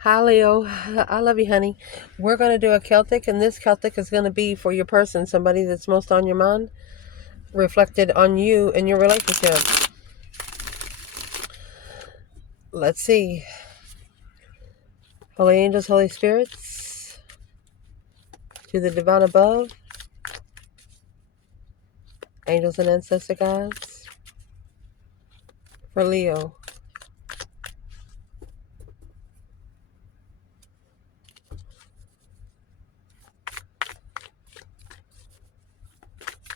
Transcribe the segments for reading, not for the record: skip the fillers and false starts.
Hi, Leo. I love you, honey. We're going to do a Celtic, and this Celtic is going to be for your person, somebody that's most on your mind, reflected on you and your relationship. Let's see. Holy angels, Holy spirits, to the divine above, angels and ancestor guides, for Leo.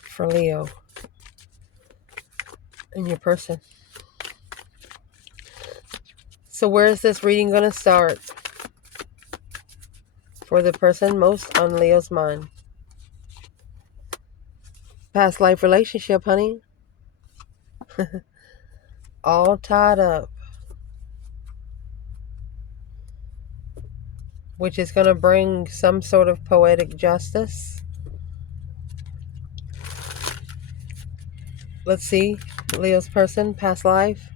For Leo and your person. So where is this reading going to start? For the person most on Leo's mind. Past life relationship, honey. All tied up. Which is going to bring some sort of poetic justice. Let's see. Leo's person, past life.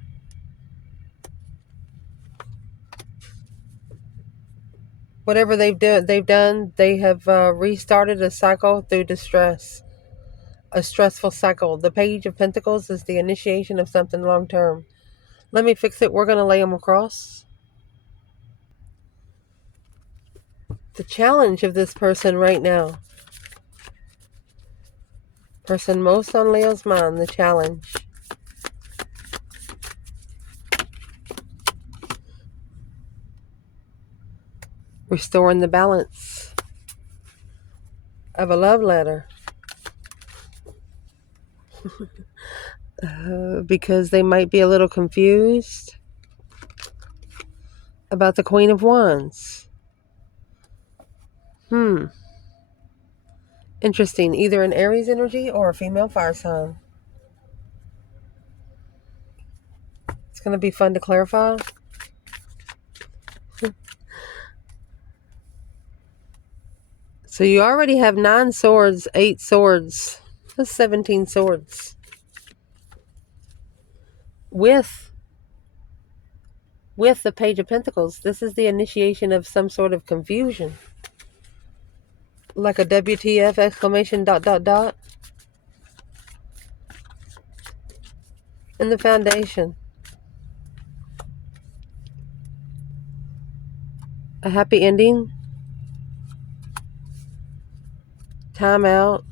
Whatever they've done, they have restarted a cycle through distress. A stressful cycle. The Page of Pentacles is the initiation of something long term. Let me fix it. We're going to lay them across. The challenge of this person right now. Person most on Leo's mind, the challenge. Restoring the balance of a love letter. Because they might be a little confused about the Queen of Wands. Interesting. Either an Aries energy or a female fire sign. It's going to be fun to clarify. So you already have 9 swords, 8 swords. That's 17 swords. With the Page of Pentacles, this is the initiation of some sort of confusion. Like a WTF exclamation ... And the foundation. A happy ending. Time out.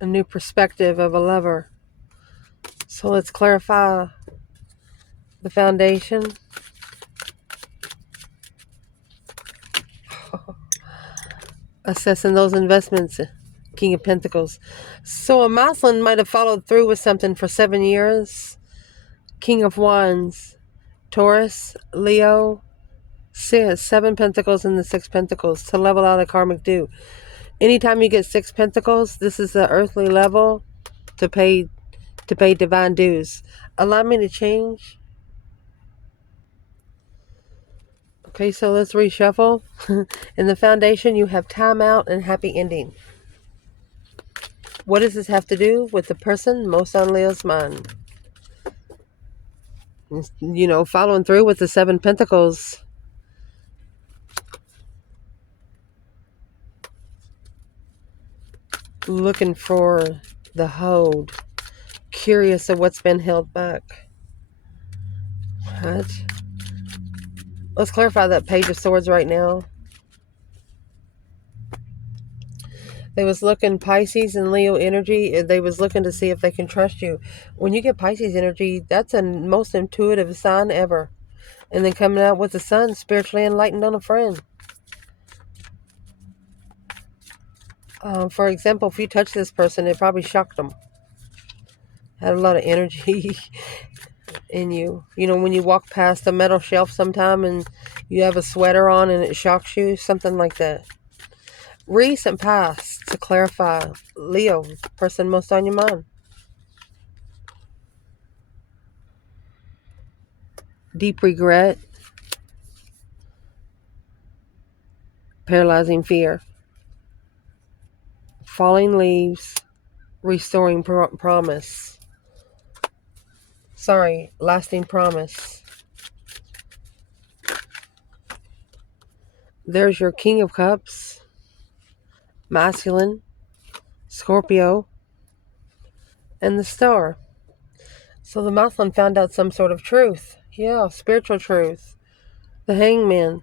A new perspective of a lover. So let's clarify the foundation. Assessing those investments. King of Pentacles. So a Moslem might have followed through with something for 7 years. King of Wands. Taurus, Leo. 7 Pentacles and the 6 Pentacles to level out a karmic due. Anytime you get 6 Pentacles, this is the earthly level to pay divine dues. Allow me to change. Okay, so let's reshuffle. In the foundation, you have time out and happy ending. What does this have to do with the person most on Leo's mind? You know, following through with the 7 Pentacles. Looking for the hold. Curious of what's been held back. What? Let's clarify that Page of Swords right now. They was looking Pisces and Leo energy. They was looking to see if they can trust you. When you get Pisces energy, that's the most intuitive sign ever. And then coming out with the sun, spiritually enlightened on a friend. For example, if you touch this person, it probably shocked them. Had a lot of energy in you. You know, when you walk past a metal shelf sometime and you have a sweater on and it shocks you, something like that. Recent past to clarify. Leo, person most on your mind. Deep regret. Paralyzing fear. Falling leaves. Restoring promise. Sorry, lasting promise. There's your King of Cups, masculine, Scorpio, and the Star. So the masculine found out some sort of truth. Yeah, spiritual truth. The Hangman.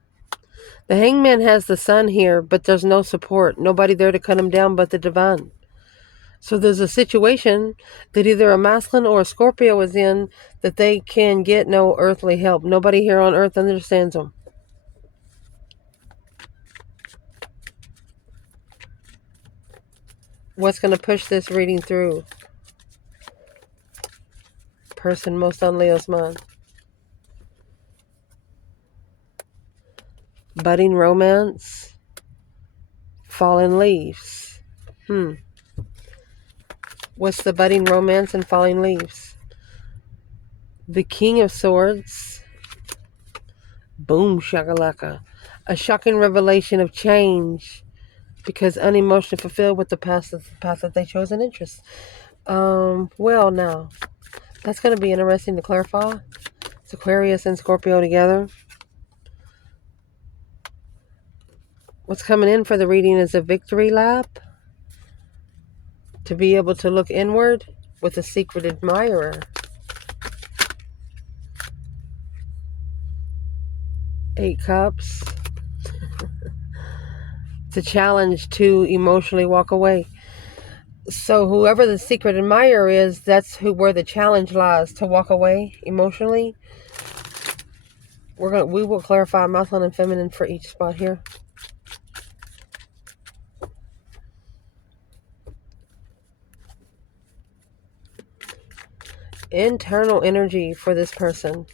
The Hangman has the sun here, but there's no support. Nobody there to cut him down but the divine. So there's a situation that either a masculine or a Scorpio is in that they can get no earthly help. Nobody here on earth understands them. What's going to push this reading through? Person most on Leo's mind. Budding romance. Fallen leaves. What's the budding romance and falling leaves? The King of Swords. Boom shakalaka. A shocking revelation of change because unemotionally fulfilled with the path that they chose an interest. Well, now, that's going to be interesting to clarify. It's Aquarius and Scorpio together. What's coming in for the reading is a victory lap. To be able to look inward with a secret admirer. 8 Cups. It's a challenge to emotionally walk away. So whoever the secret admirer is, that's where the challenge lies, to walk away emotionally. We will clarify masculine and feminine for each spot here. Internal energy for this person.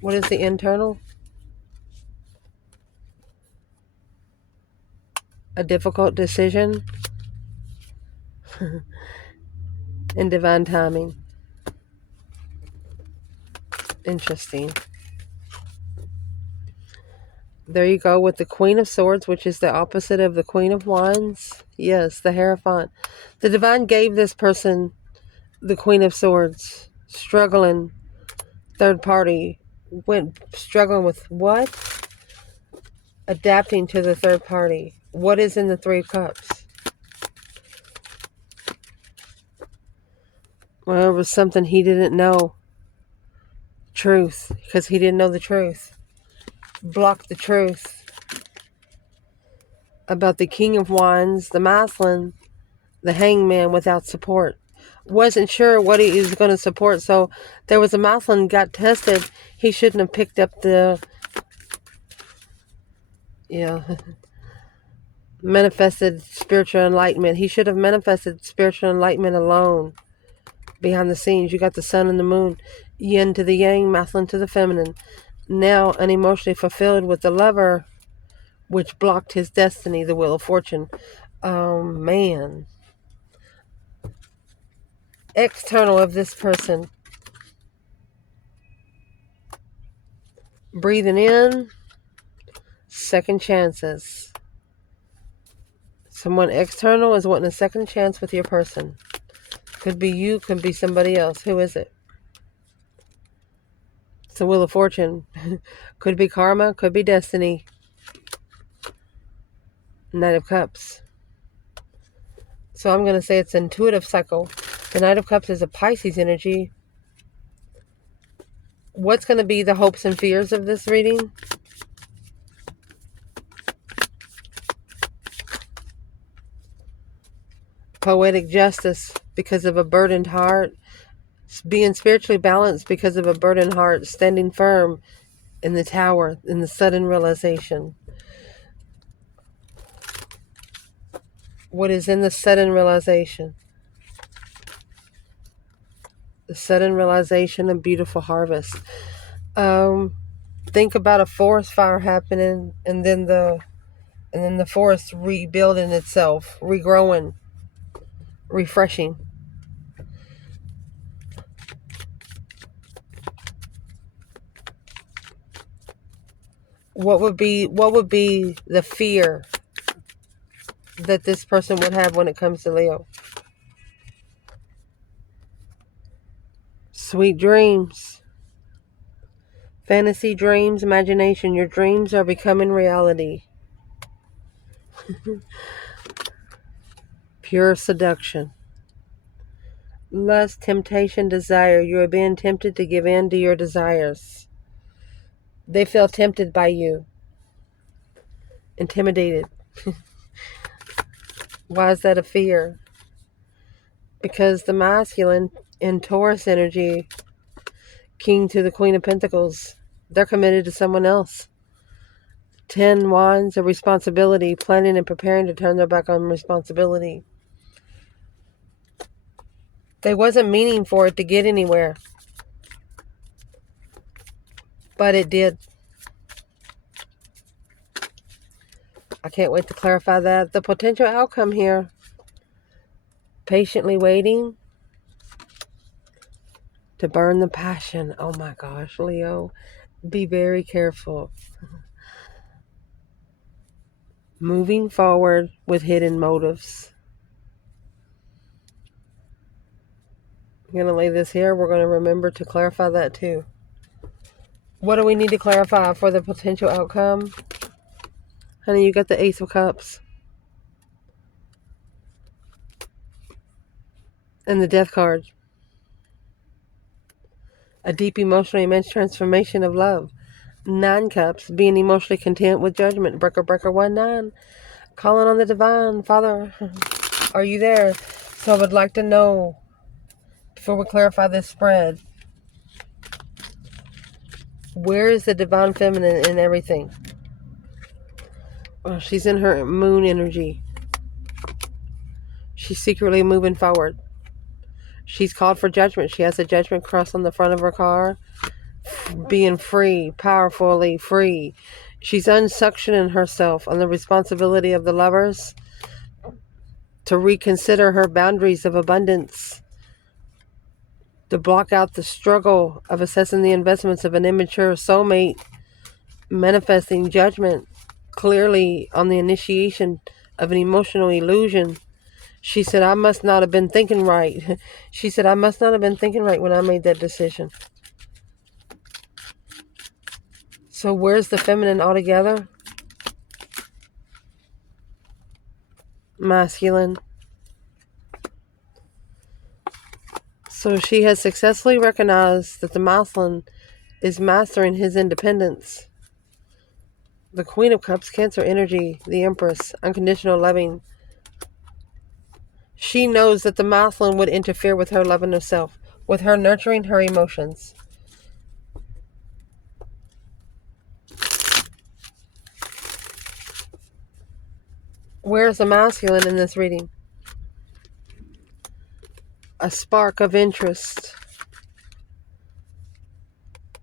What is the internal? A difficult decision and divine timing. Interesting. There you go with the Queen of Swords, which is the opposite of the Queen of Wands. Yes, the Hierophant. The divine gave this person the Queen of Swords. Struggling. Third party. Went struggling with what? Adapting to the third party. What is in the 3 of Cups? Well, it was something he didn't know. Truth. Because he didn't know the truth. Blocked the truth about the King of Wands, the masculine, the Hangman without support. Wasn't sure what he was going to support, so there was a masculine got tested. He shouldn't have picked up the manifested spiritual enlightenment. He should have manifested spiritual enlightenment alone. Behind the scenes, you got the sun and the moon, yin to the yang, masculine to the feminine. Now unemotionally fulfilled with the lover, which blocked his destiny, the wheel of fortune. Man. External of this person. Breathing in. Second chances. Someone external is wanting a second chance with your person. Could be you, could be somebody else. Who is it? It's the wheel of fortune. Could be karma, could be destiny. Knight of Cups. So I'm going to say it's intuitive cycle. The Knight of Cups is a Pisces energy. What's going to be the hopes and fears of this reading? Poetic justice because of a burdened heart. Being spiritually balanced because of a burdened heart. Standing firm in the tower, in the sudden realization. What is in the sudden realization? The sudden realization and beautiful harvest. Think about a forest fire happening and then the forest rebuilding itself, regrowing, refreshing. What would be the fear that this person would have when it comes to Leo? Sweet dreams. Fantasy, dreams, imagination. Your dreams are becoming reality. Pure seduction. Lust, temptation, desire. You are being tempted to give in to your desires. They feel tempted by you. Intimidated. Why is that a fear? Because the masculine in Taurus energy, king to the Queen of Pentacles, they're committed to someone else. 10 wands of responsibility, planning and preparing to turn their back on responsibility. They wasn't meaning for it to get anywhere, but it did. I can't wait to clarify that. The potential outcome here, patiently waiting to burn the passion. Oh my gosh, Leo, be very careful. Moving forward with hidden motives. I'm going to lay this here. We're going to remember to clarify that too. What do we need to clarify for the potential outcome? Honey, you got the Ace of Cups. And the Death card. A deep, emotional, immense transformation of love. 9 cups. Being emotionally content with judgment. Breaker, 1-9. Calling on the divine. Father, are you there? So I would like to know, before we clarify this spread, where is the divine feminine in everything? Oh, she's in her moon energy. She's secretly moving forward. She's called for judgment. She has a judgment cross on the front of her car. Being free, powerfully free. She's unsuctioning herself on the responsibility of the lovers to reconsider her boundaries of abundance, to block out the struggle of assessing the investments of an immature soulmate, manifesting judgment clearly on the initiation of an emotional illusion. She said, I must not have been thinking right. She said, I must not have been thinking right when I made that decision. So where's the feminine altogether? Masculine. So she has successfully recognized that the masculine is mastering his independence. The Queen of Cups, Cancer energy, the Empress, unconditional loving. She knows that the masculine would interfere with her loving herself, with her nurturing her emotions. Where's the masculine in this reading? A spark of interest.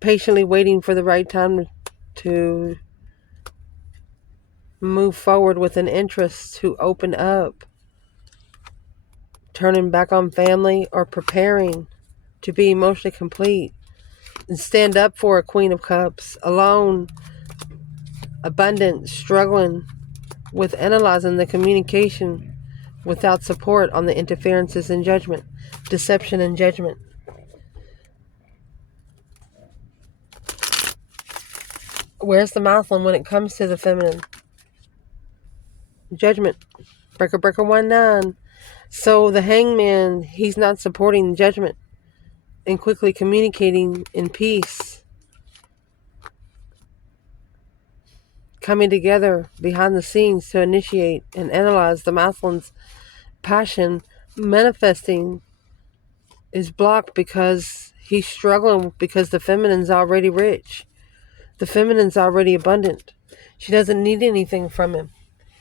Patiently waiting for the right time to move forward with an interest, to open up. Turning back on family or preparing to be emotionally complete and stand up for a Queen of Cups, alone, abundant, struggling with analyzing the communication without support on the interferences and judgment, deception and judgment. Where's the masculine when it comes to the feminine? Judgment. Breaker 1-9. So the hangman, he's not supporting judgment and quickly communicating in peace. Coming together behind the scenes to initiate and analyze the masculine's passion manifesting is blocked because he's struggling, because the feminine's already rich. The feminine's already abundant. She doesn't need anything from him.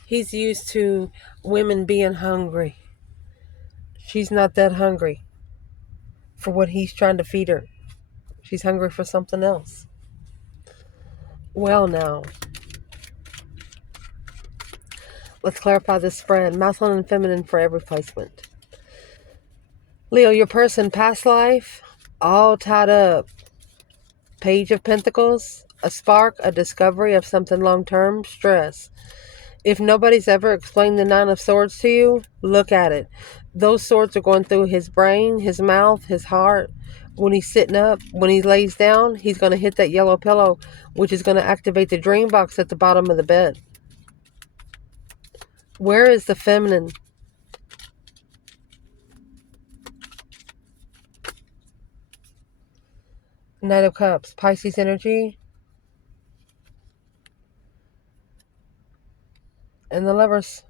He's used to women being hungry. She's not that hungry for what he's trying to feed her. She's hungry for something else. Well, now, let's clarify this spread. Masculine and feminine for every placement. Leo, your person, past life, all tied up. Page of Pentacles, a spark, a discovery of something long-term, stress. If nobody's ever explained the 9 of Swords to you, look at it. Those swords are going through his brain, his mouth, his heart, When he's sitting up, when he lays down, he's going to hit that yellow pillow, which is going to activate the dream box at the bottom of the bed. Where is the feminine? Knight of Cups, Pisces energy, and the Lovers.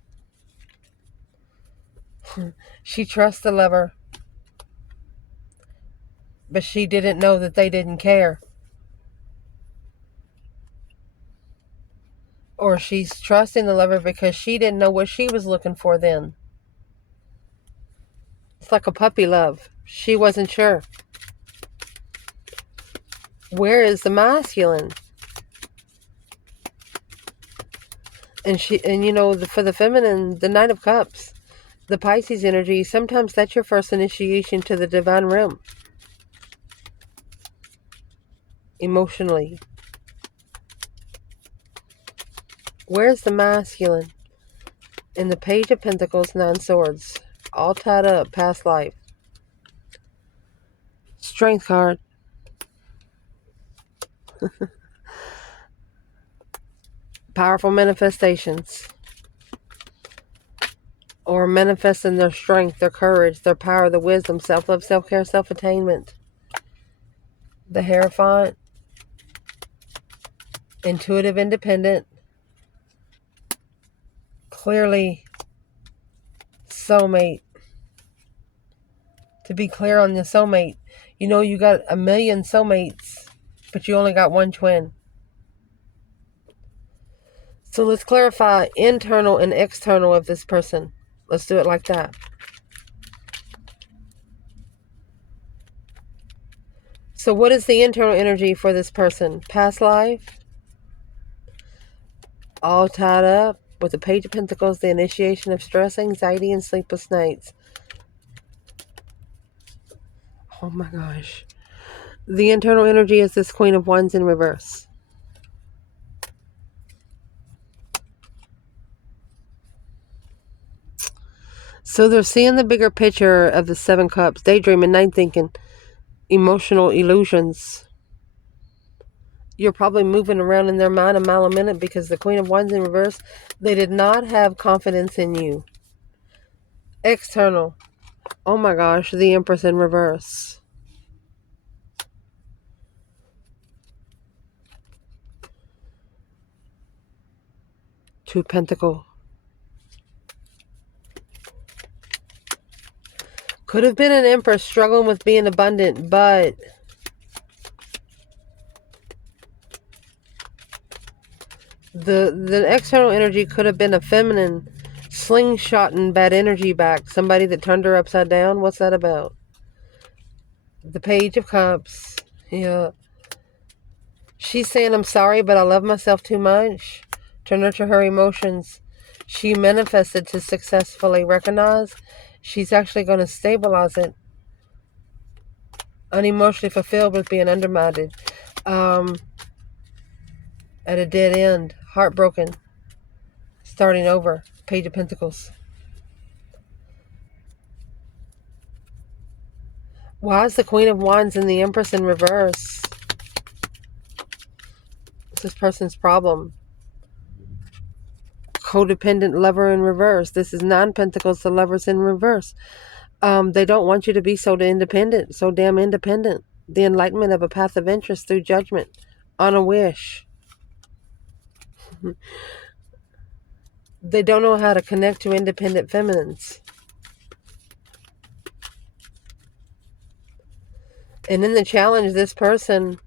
She trusts the lover, but she didn't know that they didn't care. Or she's trusting the lover because she didn't know what she was looking for then. It's like a puppy love. She wasn't sure. Where is the masculine? And for the feminine, the Knight of Cups, the Pisces energy, sometimes that's your first initiation to the divine realm. Emotionally. Where's the masculine? In the Page of Pentacles, 9 Swords. All tied up, past life. Strength card. Powerful manifestations. Or manifesting their strength, their courage, their power, their wisdom, self-love, self-care, self-attainment. The Hierophant. Intuitive, independent. Clearly, soulmate. To be clear on the soulmate, you got a million soulmates, but you only got one twin. So let's clarify internal and external of this person. Let's do it like that. So what is the internal energy for this person? Past life, all tied up with the Page of Pentacles, the initiation of stress, anxiety, and sleepless nights. Oh my gosh. The internal energy is this Queen of Wands in reverse. So they're seeing the bigger picture of the 7 Cups, daydreaming, night thinking, emotional illusions. You're probably moving around in their mind a mile a minute because the Queen of Wands in reverse, they did not have confidence in you. External. Oh my gosh, the Empress in reverse. Two Pentacle. Could have been an Empress struggling with being abundant, but the external energy could have been a feminine slingshotting bad energy back. Somebody that turned her upside down. What's that about? The Page of Cups. Yeah. She's saying, I'm sorry, but I love myself too much to nurture her emotions. She manifested to successfully recognize. She's actually going to stabilize it. Unemotionally fulfilled with being undermined. At a dead end. Heartbroken. Starting over. Page of Pentacles. Why is the Queen of Wands and the Empress in reverse? What's this person's problem? Codependent lover in reverse. This is 9 Pentacles, the Lovers in reverse. They don't want you to be so independent, so damn independent. The enlightenment of a path of interest through judgment on a wish. They don't know how to connect to independent feminines. And in the challenge, this person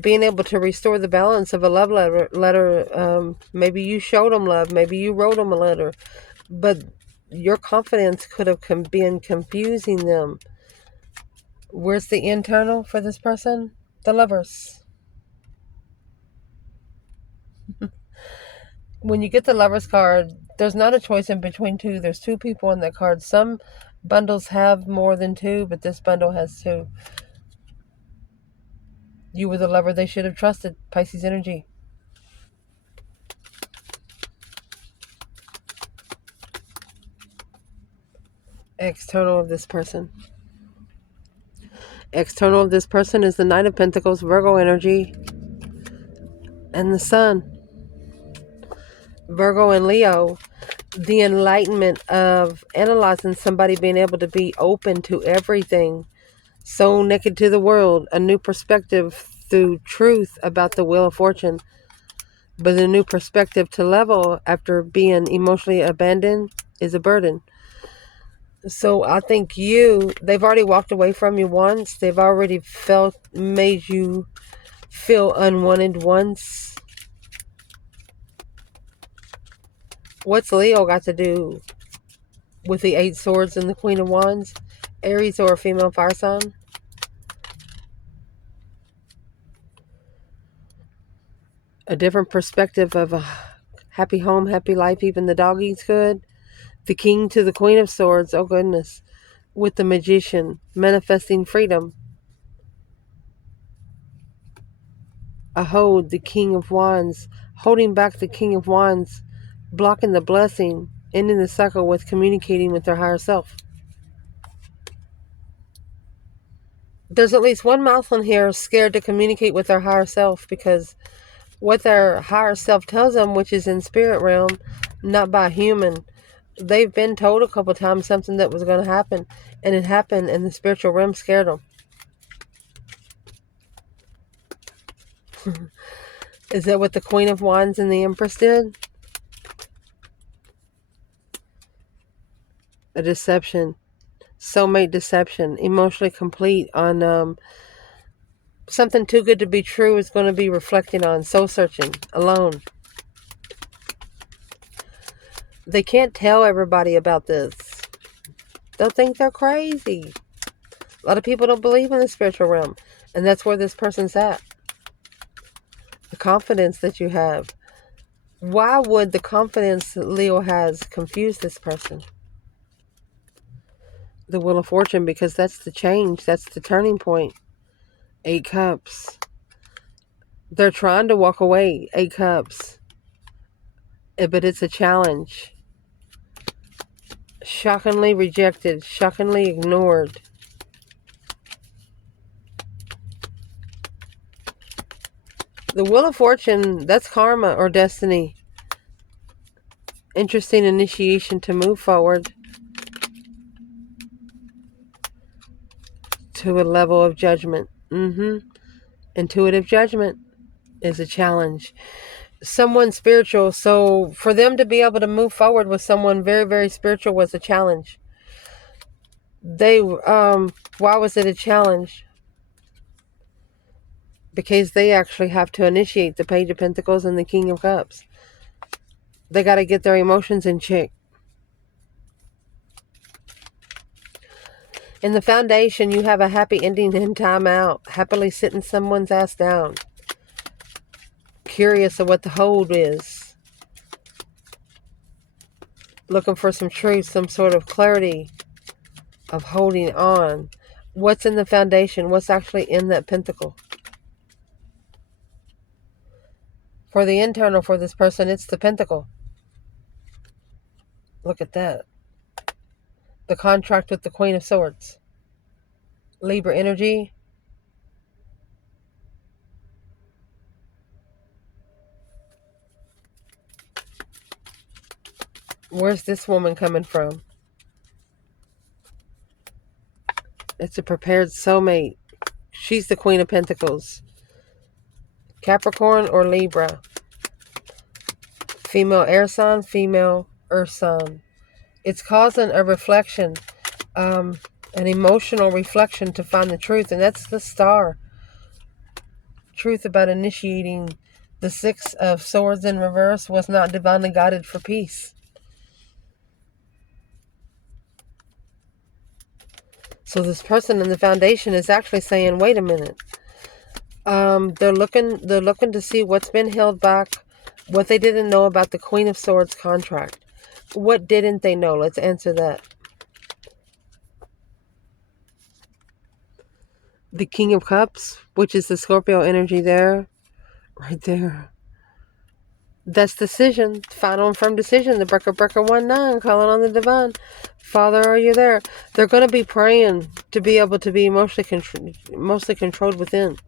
being able to restore the balance of a love letter, maybe you showed them love, maybe you wrote them a letter, but your confidence could have been confusing them. Where's the internal for this person? The Lovers. When you get the Lovers card, there's not a choice in between two. There's 2 people on that card. Some bundles have more than 2, but this bundle has 2. You were the lover they should have trusted. Pisces energy. External of this person. External of this person is the Knight of Pentacles, Virgo energy, and the Sun. Virgo and Leo, the enlightenment of analyzing somebody being able to be open to everything, so naked to the world, a new perspective through truth about the Wheel of Fortune, but a new perspective to level after being emotionally abandoned is a burden. So I think they've already walked away from you once. They've already made you feel unwanted once. What's Leo got to do with the 8 Swords and the Queen of Wands? Aries or a female fire sign? A different perspective of a happy home, happy life, even the dog eats good. The King to the Queen of Swords, oh goodness. With the Magician, manifesting freedom. A hold, the King of Wands, holding back the King of Wands, blocking the blessing, ending the cycle with communicating with their higher self. There's at least one Mousland here scared to communicate with their higher self because what their higher self tells them, which is in spirit realm, not by human. They've been told a couple times something that was going to happen, and it happened, and the spiritual realm scared them. Is that what the Queen of Wands and the Empress did? A deception. Soulmate deception. Emotionally complete on something too good to be true is going to be reflecting on. Soul searching. Alone. They can't tell everybody about this. They'll think they're crazy. A lot of people don't believe in the spiritual realm. And that's where this person's at. The confidence that you have. Why would the confidence that Leo has confuse this person? The Wheel of Fortune, because that's the change. That's the turning point. 8 Cups. They're trying to walk away. 8 Cups. But it's a challenge. Shockingly rejected. Shockingly ignored. The Wheel of Fortune, that's karma or destiny. Interesting initiation to move forward to a level of judgment. Intuitive judgment is a challenge. Someone spiritual. So for them to be able to move forward with someone very, very spiritual was a challenge. Why was it a challenge? Because they actually have to initiate the Page of Pentacles and the King of Cups. They got to get their emotions in check. In the Foundation, you have a happy ending in time out. Happily sitting someone's ass down. Curious of what the hold is. Looking for some truth, some sort of clarity of holding on. What's in the Foundation? What's actually in that pentacle? For the internal, for this person, it's the pentacle. Look at that. The contract with the Queen of Swords. Libra energy. Where's this woman coming from? It's a prepared soulmate. She's the Queen of Pentacles. Capricorn or Libra. Female air sign, female earth sign. It's causing a reflection, an emotional reflection to find the truth. And that's the Star. Truth about initiating the 6 of Swords in reverse was not divinely guided for peace. So this person in the Foundation is actually saying, wait a minute. They're looking to see what's been held back, what they didn't know about the Queen of Swords contract. What didn't they know? Let's answer that. The King of Cups, which is the Scorpio energy there. Right there. That's decision. Final and firm decision. The breaker 1-9, calling on the divine. Father, are you there? They're going to be praying to be able to be mostly controlled within.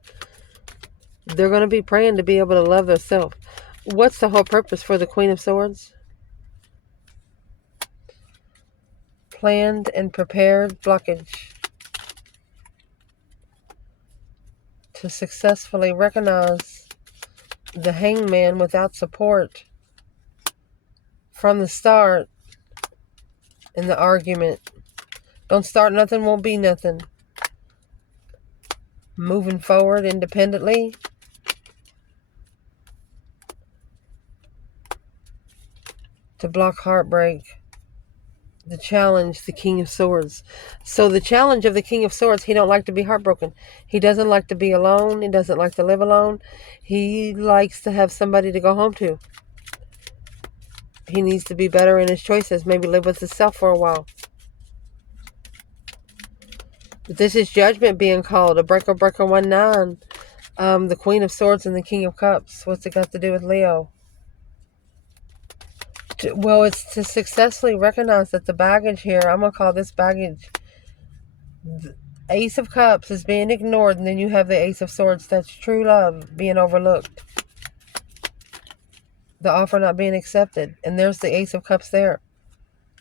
They're going to be praying to be able to love themselves. What's the whole purpose for the Queen of Swords? Planned and prepared blockage. To successfully recognize the hangman without support from the start in the argument. Don't start nothing, won't be nothing. Moving forward independently. To block heartbreak. The challenge, the King of Swords. So the challenge of the King of Swords, he don't like to be heartbroken. He doesn't like to be alone. He doesn't like to live alone. He likes to have somebody to go home to. He needs to be better in his choices. Maybe live with himself for a while. But this is judgment being called. A breaker 1-9. The Queen of Swords and the King of Cups. What's it got to do with Leo? Well, it's to successfully recognize that the baggage here, I'm going to call this baggage. The Ace of Cups is being ignored, and then you have the Ace of Swords. That's true love being overlooked. The offer not being accepted. And there's the Ace of Cups there.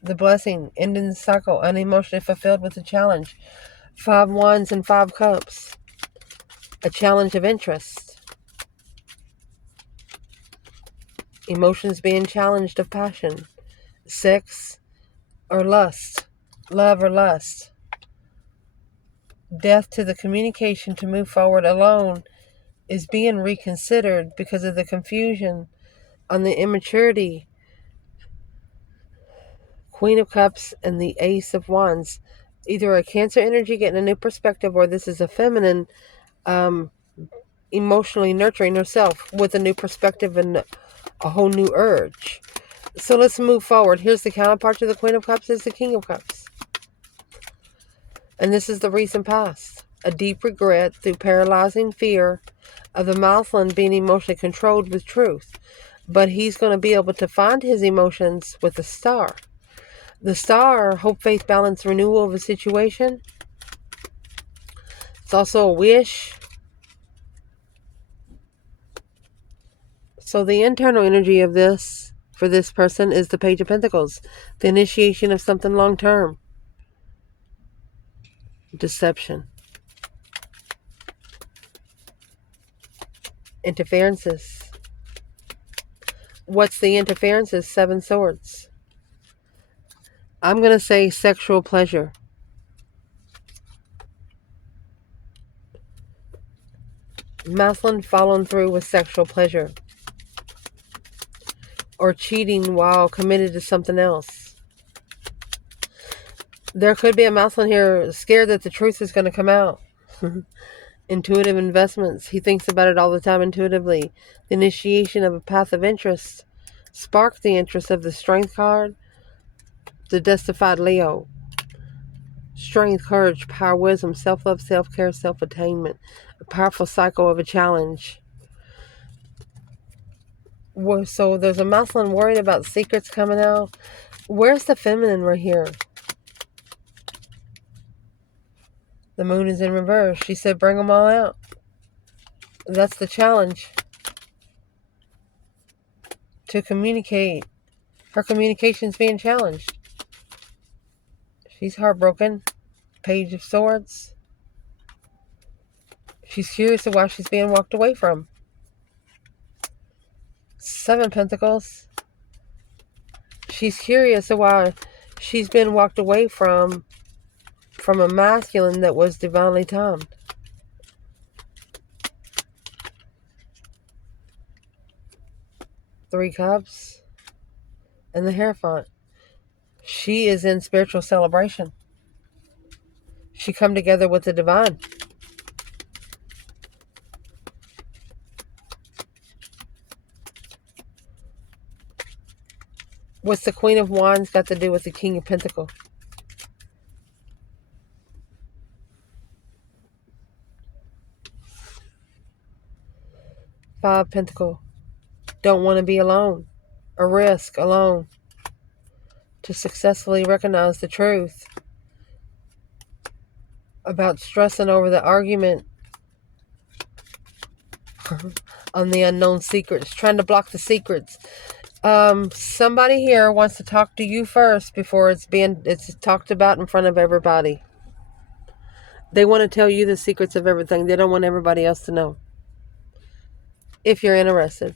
The blessing, ending the cycle, unemotionally fulfilled with a challenge. 5 Wands and 5 Cups. A challenge of interest. Emotions being challenged of passion. Sex or lust. Love or lust. Death to the communication to move forward alone is being reconsidered because of the confusion on the immaturity. Queen of Cups and the Ace of Wands. Either a Cancer energy getting a new perspective, or this is a feminine emotionally nurturing herself with a new perspective and a whole new urge. So let's move forward. Here's the counterpart to the Queen of Cups is the King of Cups. And this is the recent past. A deep regret through paralyzing fear of the masculine being emotionally controlled with truth. But he's going to be able to find his emotions with the Star. The Star, hope, faith, balance, renewal of a situation. It's also a wish. So the internal energy of this, for this person, is the Page of Pentacles. The initiation of something long-term. Deception. Interferences. What's the interferences? 7 Swords. I'm going to say sexual pleasure. Masculine following through with sexual pleasure. Or cheating while committed to something else. There could be a masculine here scared that the truth is going to come out. Intuitive investments. He thinks about it all the time intuitively. The initiation of a path of interest. Spark the interest of the Strength card. The Justified Leo. Strength, courage, power, wisdom, self-love, self-care, self-attainment. A powerful cycle of a challenge. So there's a masculine worried about secrets coming out. Where's the feminine right here? The moon is in reverse. She said bring them all out. That's the challenge. To communicate. Her communication's being challenged. She's heartbroken. Page of Swords. She's curious of why she's being walked away from. 7 Pentacles. She's curious of why she's been walked away from a masculine that was divinely timed. Three Cups. And the Hierophant. She is in spiritual celebration. She come together with the divine. What's the Queen of Wands got to do with the King of Pentacles? Five Pentacles. don't want to be alone or risk alone to successfully recognize the truth about stressing over the argument on the unknown secrets, trying to block the secrets. Somebody here wants to talk to you first before it's talked about in front of everybody. They want to tell you the secrets of everything. They don't want everybody else to know. If you're interested.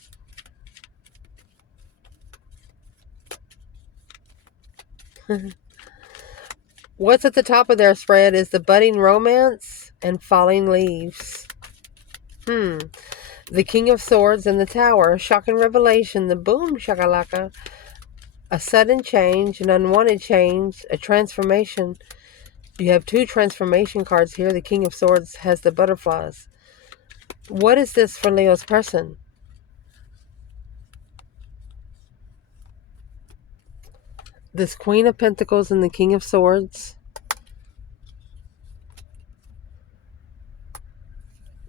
What's at the top of their spread is the budding romance and falling leaves. The King of Swords and the Tower, shocking revelation, the boom shakalaka, a sudden change, an unwanted change, a transformation. You have 2 transformation cards here. The King of Swords has the butterflies. What is this for Leo's person? This Queen of Pentacles and the King of Swords.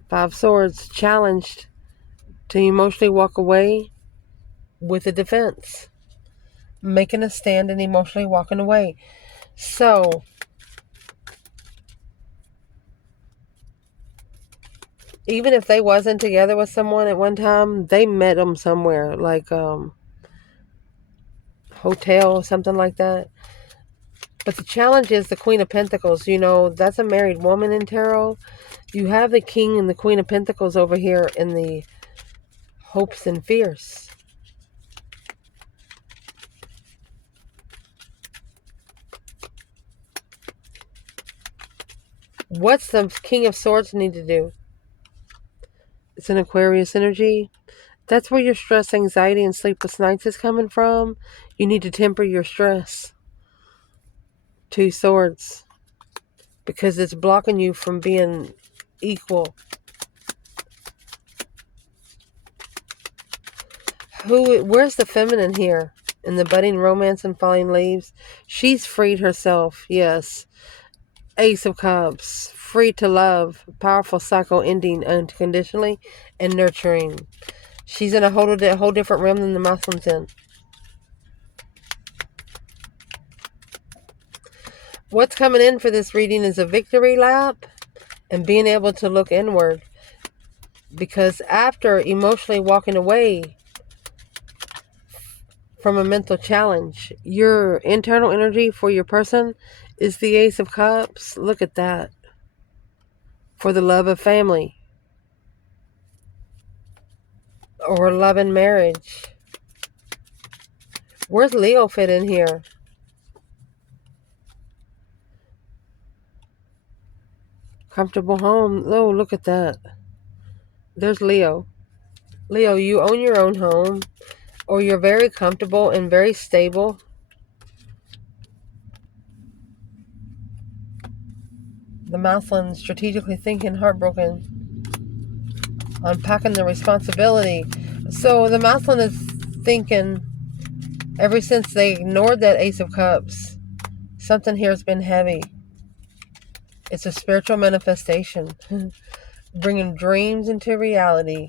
5 Swords, challenged to emotionally walk away with a defense. Making a stand and emotionally walking away. So, even if they wasn't together with someone at one time, they met them somewhere, like hotel or something like that. But the challenge is the Queen of Pentacles. You know, that's a married woman in tarot. You have the King and the Queen of Pentacles over here in the hopes and fears. What's the King of Swords need to do? It's an Aquarius energy. That's where your stress, anxiety, and sleepless nights is coming from. You need to temper your stress. 2 Swords. Because it's blocking you from being equal. Where's the feminine here? In the budding romance and falling leaves? She's freed herself, yes. Ace of Cups. Free to love. Powerful cycle ending unconditionally and nurturing. She's in a whole different realm than the Muslims in. What's coming in for this reading is a victory lap and being able to look inward. Because after emotionally walking away from a mental challenge, your internal energy for your person is the Ace of Cups. Look at that. For the love of family. Or love and marriage. Where's Leo fit in here? Comfortable home. Oh, look at that. There's Leo. Leo, you own your own home. Or you're very comfortable and very stable. The Maslin, strategically thinking, heartbroken. Unpacking the responsibility. So the Maslin is thinking, ever since they ignored that Ace of Cups, something here has been heavy. It's a spiritual manifestation. Bringing dreams into reality.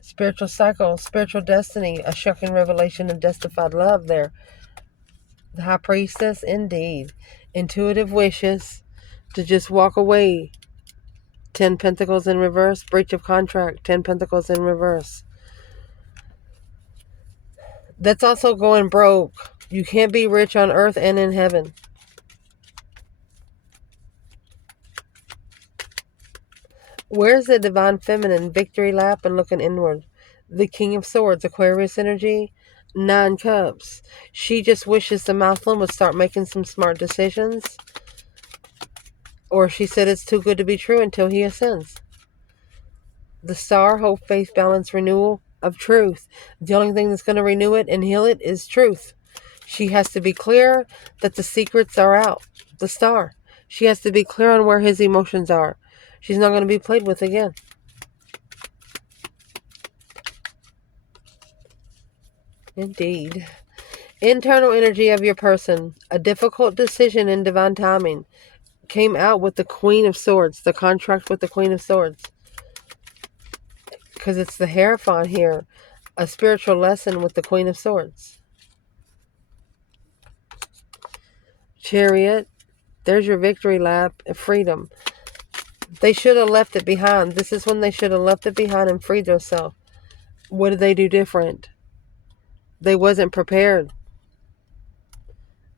Spiritual cycle, spiritual destiny, a shocking revelation of justified love there. The High Priestess, indeed. Intuitive wishes to just walk away. 10 Pentacles in reverse, breach of contract, 10 Pentacles in reverse. That's also going broke. You can't be rich on earth and in heaven. Where's the Divine Feminine, victory lap and looking inward? The King of Swords, Aquarius energy, 9 Cups. She just wishes the Muslim would start making some smart decisions. Or she said it's too good to be true until he ascends. The Star, hope, faith, balance, renewal of truth. The only thing that's going to renew it and heal it is truth. She has to be clear that the secrets are out. The Star. She has to be clear on where his emotions are. She's not going to be played with again. Indeed. Internal energy of your person. A difficult decision in divine timing. Came out with the Queen of Swords. The contract with the Queen of Swords. Because it's the Hierophant here. a spiritual lesson with the Queen of Swords. Chariot, there's your victory lap of freedom. They should have left it behind. This is when they should have left it behind and freed themselves. What did they do different? They wasn't prepared.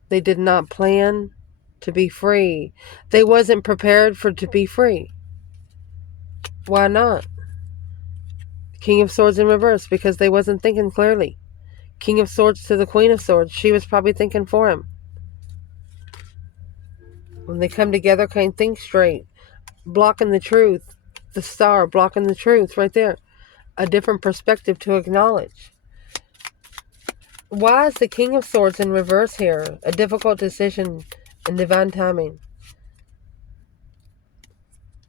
They did not plan to be free. They wasn't prepared to be free. Why not? King of Swords in reverse, because they wasn't thinking clearly. King of Swords to the Queen of Swords. She was probably thinking for him. When they come together, can't think straight. Blocking the truth. The star blocking the truth right there. A different perspective to acknowledge. Why is the King of Swords in reverse here? A difficult decision in divine timing.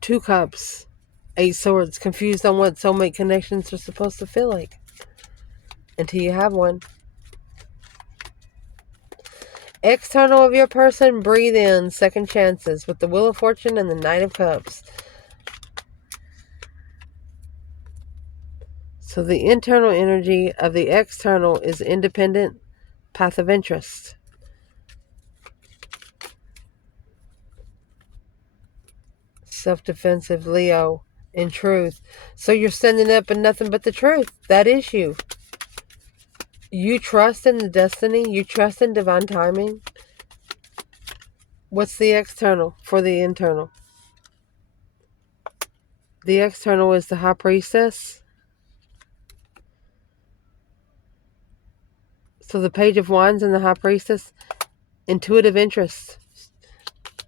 2 cups. 8 swords. Confused on what soulmate connections are supposed to feel like. Until you have one. External of your person, breathe in. Second chances with the Wheel of Fortune and the Knight of Cups. So the internal energy of the external is independent, path of interest. Self-defensive Leo in truth. So you're standing up in nothing but the truth. That is you. You trust in the destiny. You trust in divine timing. What's the external for the internal? The external is the High Priestess. So the Page of Wands and the High Priestess, intuitive interest.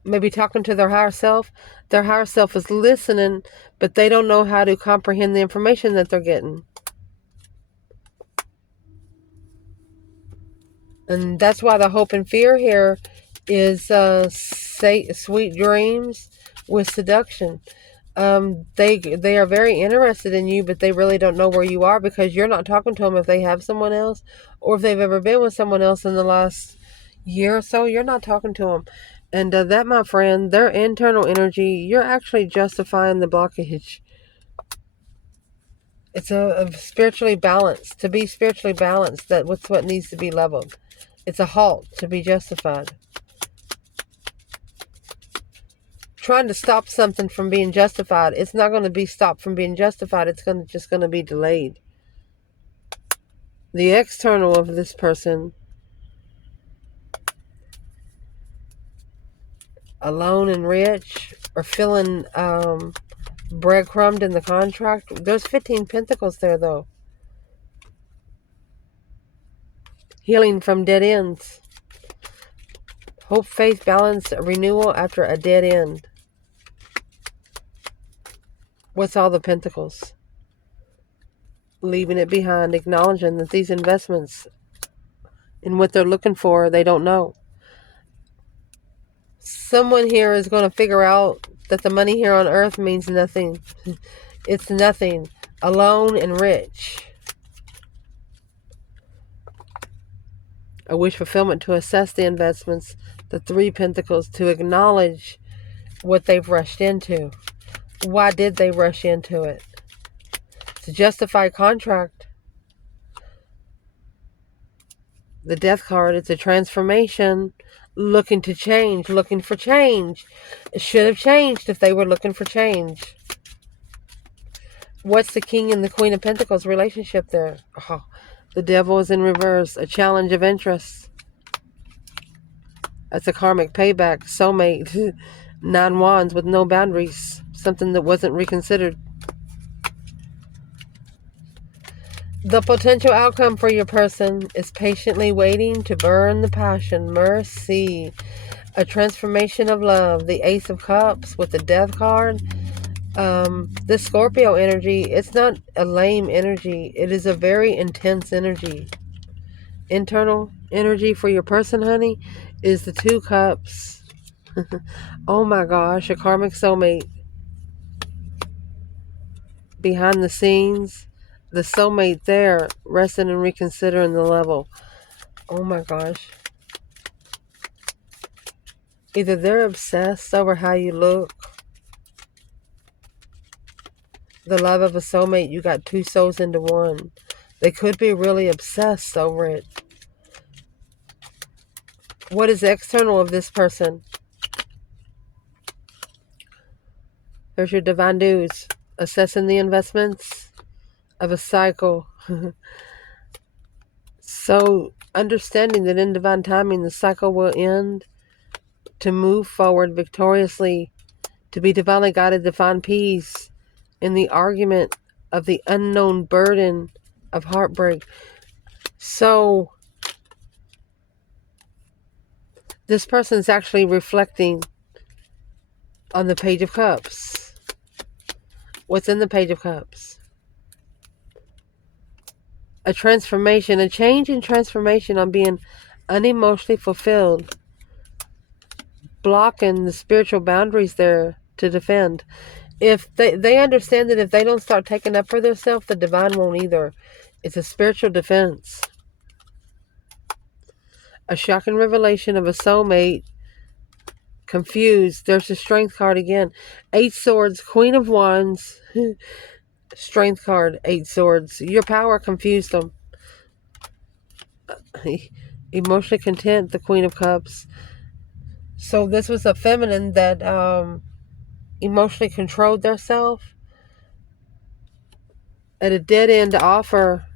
Maybe talking to their higher self. Their higher self is listening, but they don't know how to comprehend the information that they're getting. And that's why the hope and fear here is sweet dreams with seduction. They are very interested in you, but they really don't know where you are because you're not talking to them if they have someone else or if they've ever been with someone else in the last year or so. You're not talking to them. And that, my friend, their internal energy, you're actually justifying the blockage. It's a spiritually balanced. To be spiritually balanced, that's what needs to be leveled. It's a halt to be justified. Trying to stop something from being justified, it's not going to be stopped from being justified. It's just going to be delayed. The external of this person, alone and rich, or feeling breadcrumbed in the contract. There's 15 pentacles there, though. Healing from dead ends. Hope, faith, balance, renewal after a dead end. What's all the pentacles? Leaving it behind, acknowledging that these investments and what they're looking for, they don't know. Someone here is going to figure out that the money here on earth means nothing. It's nothing. Alone and rich. A wish fulfillment to assess the investments. The 3 pentacles to acknowledge what they've rushed into. Why did they rush into it? To justify contract. The Death card, it's a transformation. Looking to change, looking for change. It should have changed if they were looking for change. What's the King and the Queen of Pentacles relationship there? Oh, the Devil is in reverse. A challenge of interest. That's a karmic payback. Soulmate. 9 wands with no boundaries. Something that wasn't reconsidered. The potential outcome for your person is patiently waiting to burn the passion. Mercy. A transformation of love. The Ace of Cups with the Death card. This Scorpio energy, it's not a lame energy. It is a very intense energy. Internal energy for your person, honey, is the 2 cups. Oh my gosh, a karmic soulmate. Behind the scenes, the soulmate there, resting and reconsidering the level. Oh my gosh. Either they're obsessed over how you look. The love of a soulmate, you got 2 souls into one. They could be really obsessed over it. What is external of this person? There's your divine dues. Assessing the investments of a cycle. So understanding that in divine timing the cycle will end, to move forward victoriously, to be divinely guided to find peace in the argument of the unknown burden of heartbreak. So this person's actually reflecting on the Page of Cups. What's in the Page of Cups? A transformation, a change in transformation on being unemotionally fulfilled, blocking the spiritual boundaries there to defend. If they understand that if they don't start taking up for themselves, the divine won't either. It's a spiritual defense. A shocking revelation of a soulmate. Confused. There's the Strength card again. 8 Swords, Queen of Wands. Strength card, 8 Swords. Your power confused them. Emotionally content, the Queen of Cups. So this was a feminine that emotionally controlled theirself at a dead end offer,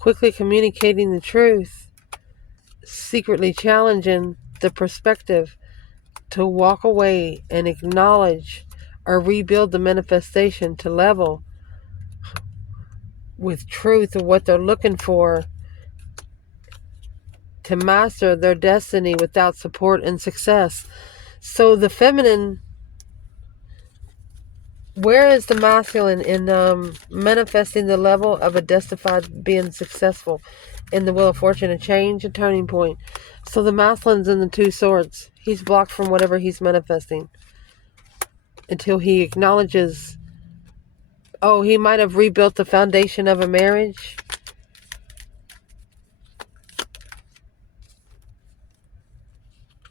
quickly communicating the truth, secretly challenging the perspective to walk away and acknowledge or rebuild the manifestation to level with truth of what they're looking for, to master their destiny without support and success. So the feminine, where is the masculine in manifesting the level of a justified being successful in the Wheel of Fortune, a change, a turning point? So the masculine's in the 2 Swords. He's blocked from whatever he's manifesting until he acknowledges, oh, he might have rebuilt the foundation of a marriage.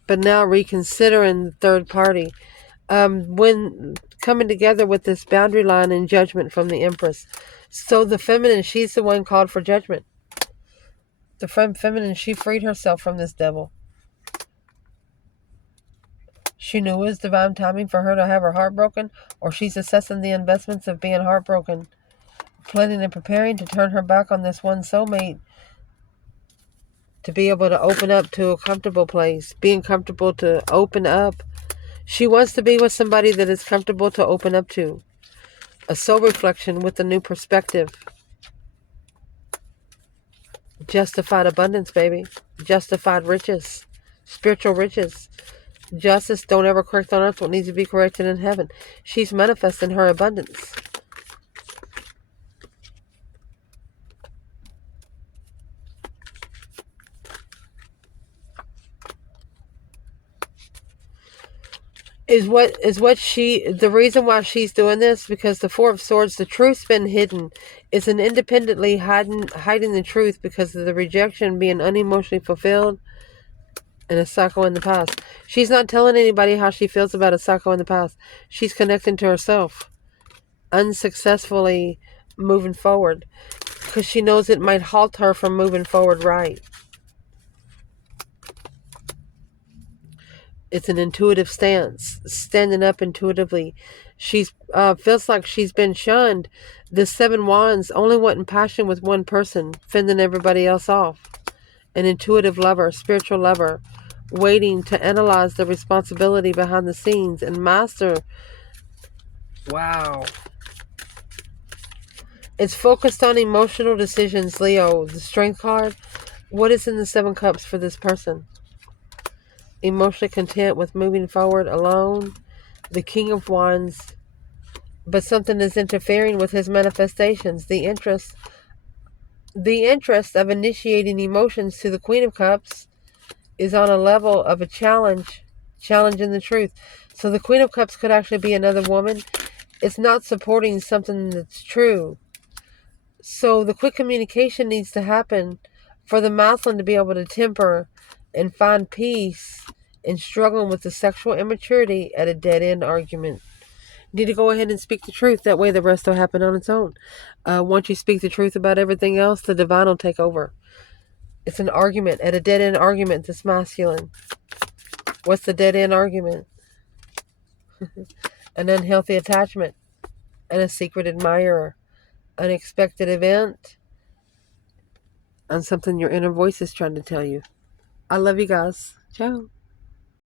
But now reconsidering the third party. When coming together with this boundary line and judgment from the Empress. So the feminine, she's the one called for judgment. The feminine, she freed herself from this devil. She knew it was divine timing for her to have her heart broken, or she's assessing the investments of being heartbroken, planning and preparing to turn her back on this one soulmate, to be able to open up to a comfortable place, being comfortable to open up. She wants to be with somebody that is comfortable to open up to. A soul reflection with a new perspective. Justified abundance, baby. Justified riches. Spiritual riches. Justice, don't ever correct on earth what needs to be corrected in heaven. She's manifesting her abundance. The reason why she's doing this, because the 4 of Swords, the truth's been hidden. It's an independently hiding the truth because of the rejection, being unemotionally fulfilled, and a cycle in the past. She's not telling anybody how she feels about a cycle in the past. She's connecting to herself, unsuccessfully moving forward, because she knows it might halt her from moving forward right. It's an intuitive stance, standing up intuitively. She's feels like she's been shunned. The 7 Wands only wanting passion with one person, fending everybody else off. An intuitive lover, spiritual lover, waiting to analyze the responsibility behind the scenes and master. Wow. It's focused on emotional decisions, Leo. The Strength card. What is in the 7 Cups for this person? Emotionally content with moving forward alone. The King of Wands. But something is interfering with his manifestations. The interest of initiating emotions to the Queen of Cups is on a level of a challenging the truth. So the Queen of Cups could actually be another woman. It's not supporting something that's true. So the quick communication needs to happen for the masculine to be able to temper and find peace in struggling with the sexual immaturity at a dead-end argument. need to go ahead and speak the truth. That way the rest will happen on its own. Once you speak the truth about everything else, the divine will take over. It's an argument, at a dead-end argument, this masculine. What's the dead-end argument? An unhealthy attachment, and a secret admirer, unexpected event, and something your inner voice is trying to tell you. I love you guys. Ciao.